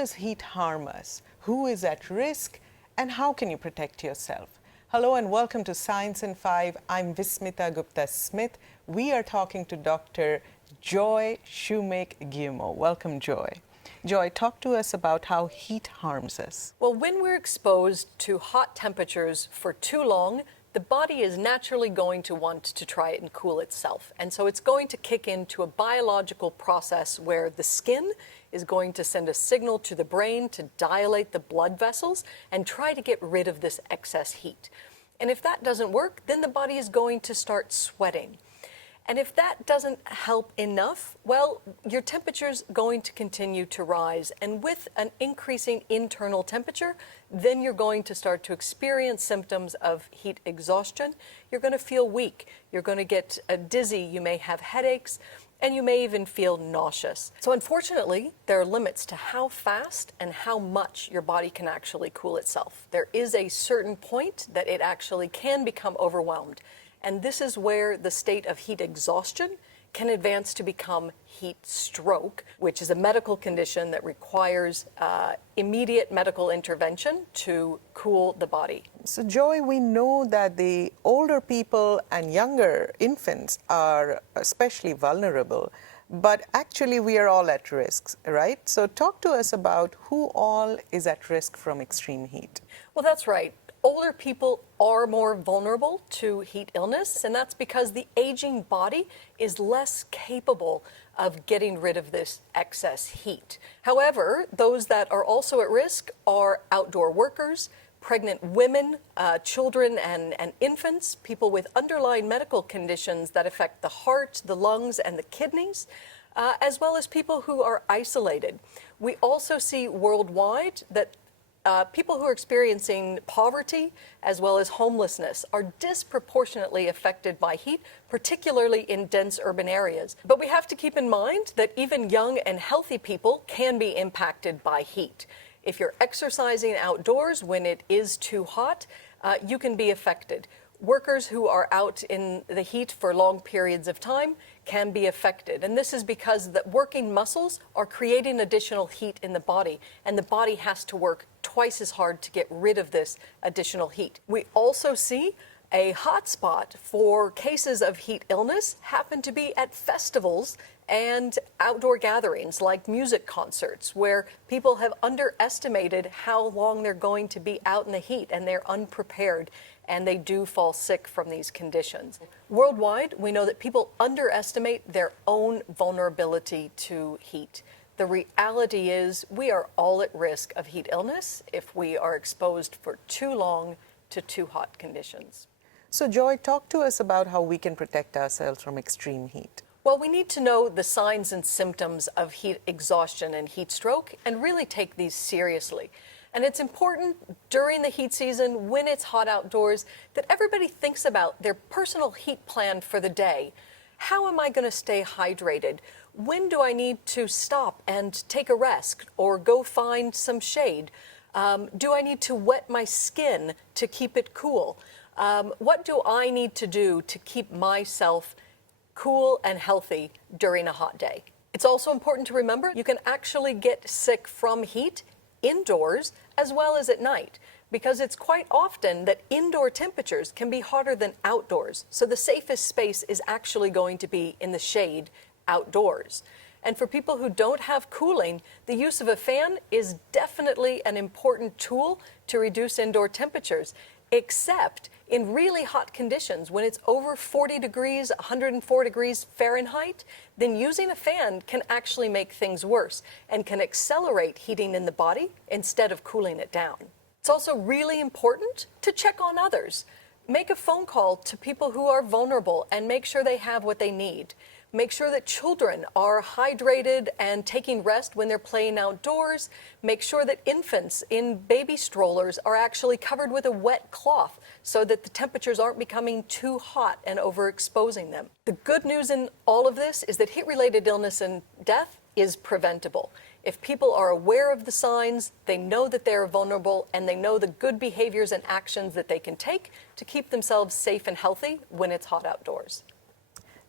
does heat harm us? Who is at risk? And how can you protect yourself? Hello and welcome to Science in 5. I'm Vismita Gupta-Smith. We are talking to Dr. Joy Shumake-Guillemot. Welcome, Joy. Joy, talk to us about how heat harms us. Well, when we're exposed to hot temperatures for too long, the body is naturally going to want to try and cool itself. And so it's going to kick into a biological process where the skin is going to send a signal to the brain to dilate the blood vessels and try to get rid of this excess heat. And if that doesn't work, then the body is going to start sweating. And if that doesn't help enough, well, your temperature's going to continue to rise. And with an increasing internal temperature, then you're going to start to experience symptoms of heat exhaustion. You're going to feel weak. You're going to get dizzy. You may have headaches, and you may even feel nauseous. So unfortunately, there are limits to how fast and how much your body can actually cool itself. There is a certain point that it actually can become overwhelmed. And this is where the state of heat exhaustion can advance to become heat stroke, which is a medical condition that requires immediate medical intervention to cool the body. So, Joy, we know that the older people and younger infants are especially vulnerable, but actually we are all at risk, right? So talk to us about who all is at risk from extreme heat. Well, that's right. Older people are more vulnerable to heat illness, and that's because the aging body is less capable of getting rid of this excess heat. However, those that are also at risk are outdoor workers, pregnant women, children and infants, people with underlying medical conditions that affect the heart, the lungs, and the kidneys, as well as people who are isolated. We also see worldwide that people who are experiencing poverty as well as homelessness are disproportionately affected by heat, particularly in dense urban areas. But we have to keep in mind that even young and healthy people can be impacted by heat. If you're exercising outdoors when it is too hot, you can be affected. Workers who are out in the heat for long periods of time can be affected. And this is because the working muscles are creating additional heat in the body, and the body has to work twice as hard to get rid of this additional heat. We also see a hotspot for cases of heat illness happen to be at festivals and outdoor gatherings like music concerts, where people have underestimated how long they're going to be out in the heat, and they're unprepared, and they do fall sick from these conditions. Worldwide, we know that people underestimate their own vulnerability to heat. The reality is we are all at risk of heat illness if we are exposed for too long to too hot conditions. So, Joy, talk to us about how we can protect ourselves from extreme heat. Well, we need to know the signs and symptoms of heat exhaustion and heat stroke and really take these seriously. And it's important during the heat season, when it's hot outdoors, that everybody thinks about their personal heat plan for the day. How am I going to stay hydrated? When do I need to stop and take a rest or go find some shade? Do I need to wet my skin to keep it cool? What do I need to do to keep myself cool and healthy during a hot day? It's also important to remember you can actually get sick from heat indoors as well as at night, because it's quite often that indoor temperatures can be hotter than outdoors. So the safest space is actually going to be in the shade outdoors. And for people who don't have cooling, the use of a fan is definitely an important tool to reduce indoor temperatures, except in really hot conditions, when it's over 40 degrees, 104 degrees Fahrenheit, then using a fan can actually make things worse and can accelerate heating in the body instead of cooling it down. It's also really important to check on others. Make a phone call to people who are vulnerable and make sure they have what they need. Make sure that children are hydrated and taking rest when they're playing outdoors. Make sure that infants in baby strollers are actually covered with a wet cloth so that the temperatures aren't becoming too hot and overexposing them. The good news in all of this is that heat-related illness and death is preventable. If people are aware of the signs, they know that they're vulnerable, and they know the good behaviors and actions that they can take to keep themselves safe and healthy when it's hot outdoors.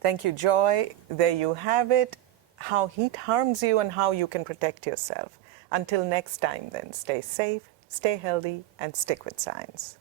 Thank you, Joy. There you have it, how heat harms you and how you can protect yourself. Until next time then, stay safe, stay healthy, and stick with science.